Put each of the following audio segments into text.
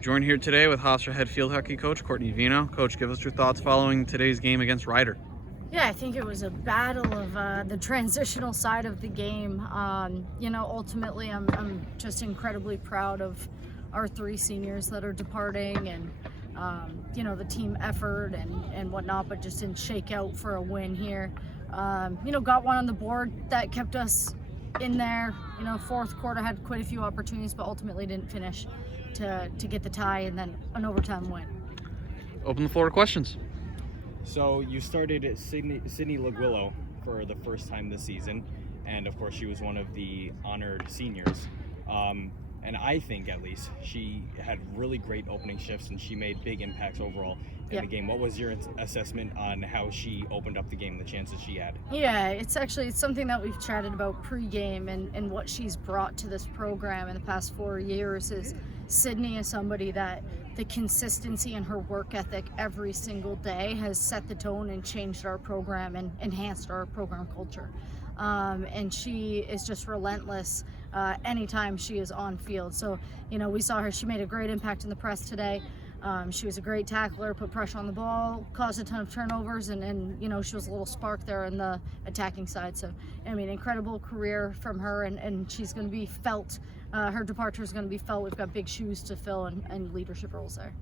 We're joined here today with Hofstra head field hockey coach Courtney Veinotte. Coach, give us your thoughts following today's game against Ryder. Yeah, I think it was a battle of the transitional side of the game. Ultimately, I'm just incredibly proud of our three seniors that are departing, and the team effort and whatnot, but just didn't shake out for a win here. Got one on the board that kept us in there. Fourth quarter had quite a few opportunities, but ultimately didn't finish to get the tie and then an overtime win. Open the floor to questions. So you started Sydney Laguillo for the first time this season, and of course she was one of the honored seniors. And I think, at least, she had really great opening shifts and she made big impacts overall in the game. What was your assessment on how she opened up the game, the chances she had? Yeah, it's something that we've chatted about pre-game, and what she's brought to this program in the past 4 years is Sydney is somebody that the consistency in her work ethic every single day has set the tone and changed our program and enhanced our program culture. And she is just relentless anytime she is on field. So, we saw her, she made a great impact in the press today. She was a great tackler, put pressure on the ball, caused a ton of turnovers, and she was a little spark there in the attacking side. So, incredible career from her, and she's going to be felt. Her departure is going to be felt. We've got big shoes to fill and leadership roles there.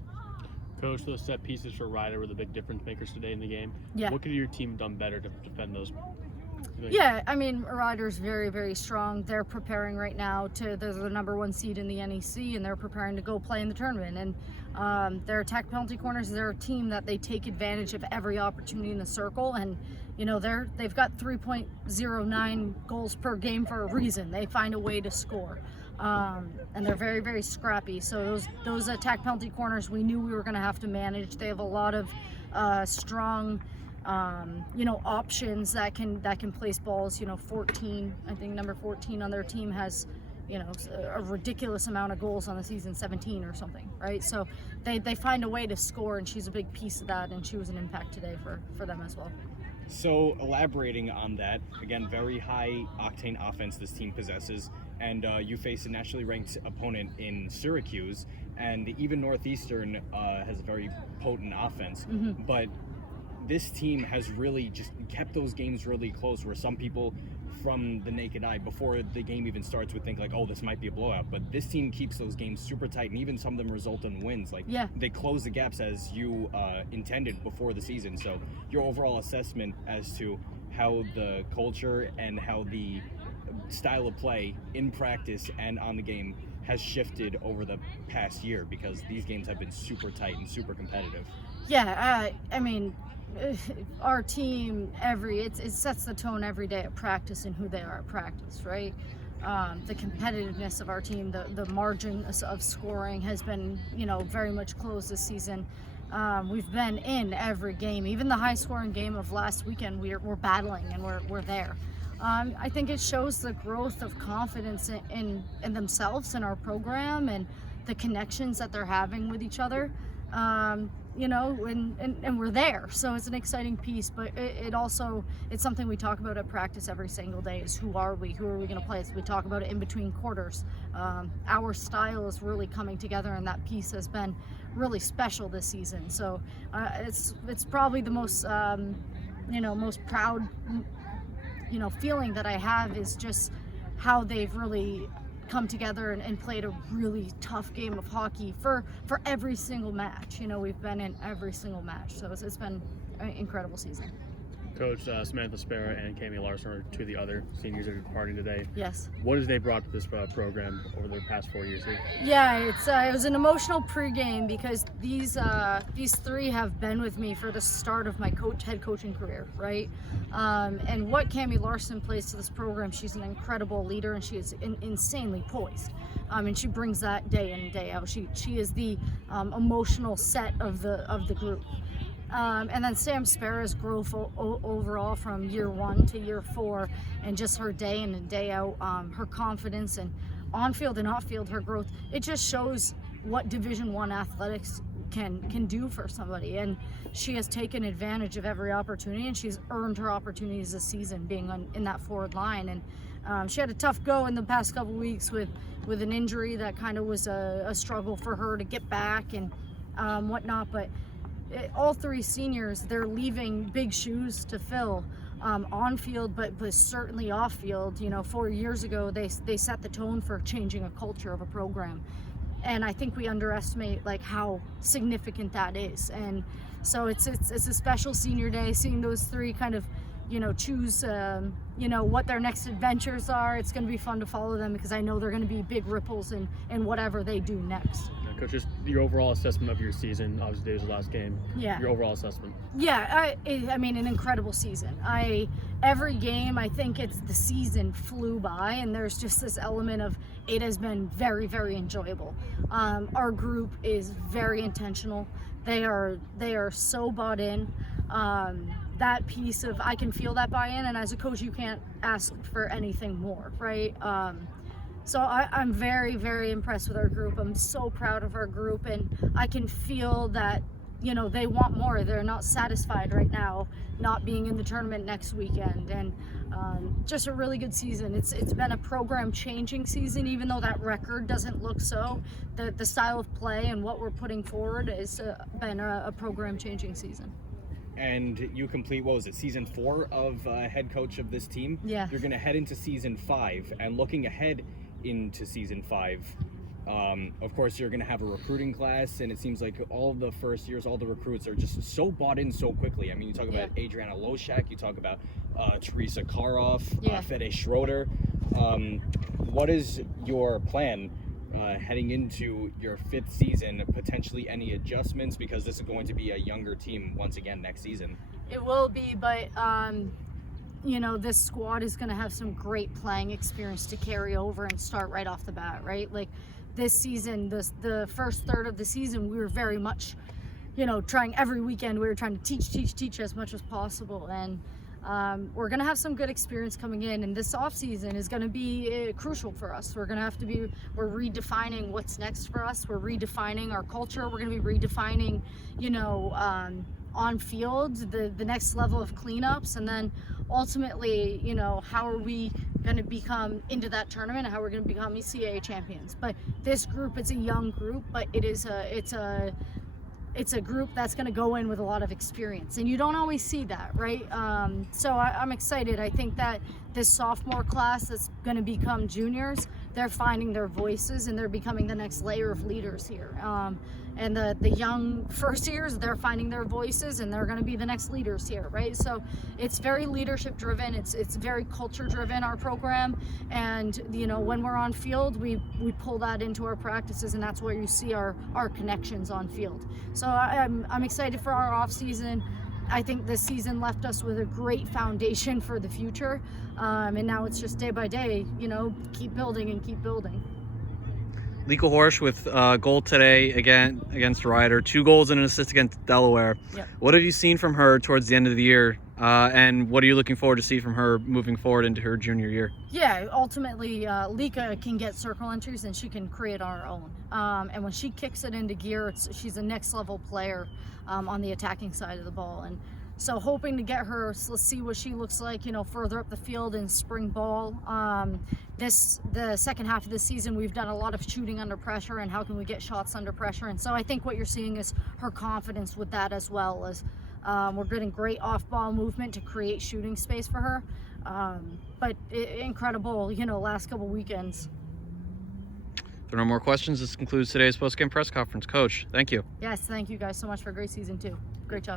Coach, those set pieces for Ryder were the big difference makers today in the game. Yeah. What could your team done better to defend those? Yeah, Ryder's very, very strong. They're preparing right now they're the number one seed in the NEC, and they're preparing to go play in the tournament. And their attack penalty corners, they're a team that they take advantage of every opportunity in the circle. And they've got 3.09 goals per game for a reason. They find a way to score, and they're very, very scrappy. So those attack penalty corners, we knew we were going to have to manage. They have a lot of strong options that can place balls. 14, I think number 14 on their team has, a ridiculous amount of goals on the season, 17 or something, right? So they find a way to score, and she's a big piece of that, and she was an impact today for them as well. So elaborating on that, again, very high octane offense this team possesses, and you face a nationally ranked opponent in Syracuse, and even Northeastern has a very potent offense, but this team has really just kept those games really close, where some people from the naked eye before the game even starts would think like, oh, this might be a blowout, but this team keeps those games super tight, and even some of them result in wins. They close the gaps as you intended before the season. So your overall assessment as to how the culture and how the style of play in practice and on the game has shifted over the past year, because these games have been super tight and super competitive. Yeah, our team it sets the tone every day at practice and who they are at practice, right? The competitiveness of our team, the margin of scoring has been very much closed this season. We've been in every game, even the high scoring game of last weekend. We're battling, and we're there. I think it shows the growth of confidence in themselves and our program, and the connections that they're having with each other. And we're there. So it's an exciting piece, but it's something we talk about at practice every single day is who are we going to play? So we talk about it in between quarters. Our style is really coming together, and that piece has been really special this season. So it's probably the most, most proud, feeling that I have is just how they've really come together and played a really tough game of hockey for every single match. We've been in every single match, so it's been an incredible season. Coach, Samantha Spera and Cami Larson are two of the other seniors that are departing today. Yes. What have they brought to this program over the past 4 years here? Yeah, it was an emotional pregame because these three have been with me for the start of my head coaching career, right? And what Cami Larson plays to this program, she's an incredible leader, and she is insanely poised. And she brings that day in and day out. She is the emotional set of the group. And then Sam Spera's growth overall from year 1 to year 4, and just her day in and day out, her confidence, and on field and off field, her growth, it just shows what Division I athletics can do for somebody. And she has taken advantage of every opportunity, and she's earned her opportunities this season being in that forward line. And she had a tough go in the past couple weeks with with an injury that kind of was a struggle for her to get back and whatnot. But all three seniors, they're leaving big shoes to fill on field, but certainly off field. 4 years ago, they set the tone for changing a culture of a program. And I think we underestimate like how significant that is. And so it's a special senior day, seeing those three kind of, choose, what their next adventures are. It's going to be fun to follow them because I know they're going to be big ripples in whatever they do next. Coach, just your overall assessment of your season. Obviously, today was the last game. Yeah. Your overall assessment. Yeah, I mean, an incredible season. Every game, I think the season flew by, and there's just this element of it has been very, very enjoyable. Our group is very intentional. They are so bought in. That piece of I can feel that buy-in, and as a coach, you can't ask for anything more, right? So I'm very, very impressed with our group. I'm so proud of our group, and I can feel that, they want more. They're not satisfied right now, not being in the tournament next weekend. And just a really good season. It's been a program-changing season, even though that record doesn't look so. The style of play and what we're putting forward has been a program-changing season. And you complete, season 4 of head coach of this team? Yeah. You're going to head into season 5, and looking ahead into season 5, of course you're going to have a recruiting class, and it seems like all the first years, all the recruits are just so bought in so quickly. I mean, you talk about Adriana Loshak, you talk about Teresa Karoff, Fede Schroeder. What is your plan heading into your 5th season? Potentially any adjustments, because this is going to be a younger team once again next season? It will be, but this squad is going to have some great playing experience to carry over and start right off the bat, right? Like this season, the first third of the season, we were very much, trying every weekend. We were trying to teach as much as possible. And we're going to have some good experience coming in. And this off season is going to be crucial for us. We're we're redefining what's next for us. We're redefining our culture. We're going to be redefining, on field, the next level of cleanups, and then ultimately, how are we going to become into that tournament and how we're going to become CAA champions. But this group, it's a young group, but it's a group that's going to go in with a lot of experience, and you don't always see that, right? So I'm excited. I think that this sophomore class that's going to become juniors, they're finding their voices and they're becoming the next layer of leaders here. And the young first years, they're finding their voices and they're going to be the next leaders here, right? So it's very leadership driven. It's very culture driven, our program. And, when we're on field, we pull that into our practices, and that's where you see our connections on field. So I'm excited for our off season. I think this season left us with a great foundation for the future. And now it's just day by day, keep building and keep building. Lika Horsch with a goal today again against Ryder, 2 goals and an assist against Delaware. Yep. What have you seen from her towards the end of the year, and what are you looking forward to see from her moving forward into her junior year? Yeah, ultimately, Lika can get circle entries and she can create on her own. And when she kicks it into gear, she's a next level player on the attacking side of the ball. And so hoping to get her, let's see what she looks like, further up the field in spring ball. The second half of the season, we've done a lot of shooting under pressure and how can we get shots under pressure. And so I think what you're seeing is her confidence with that, as well as we're getting great off-ball movement to create shooting space for her. But incredible, last couple weekends. If there are no more questions, this concludes today's post-game press conference. Coach, thank you. Yes, thank you guys so much for a great season too. Great job.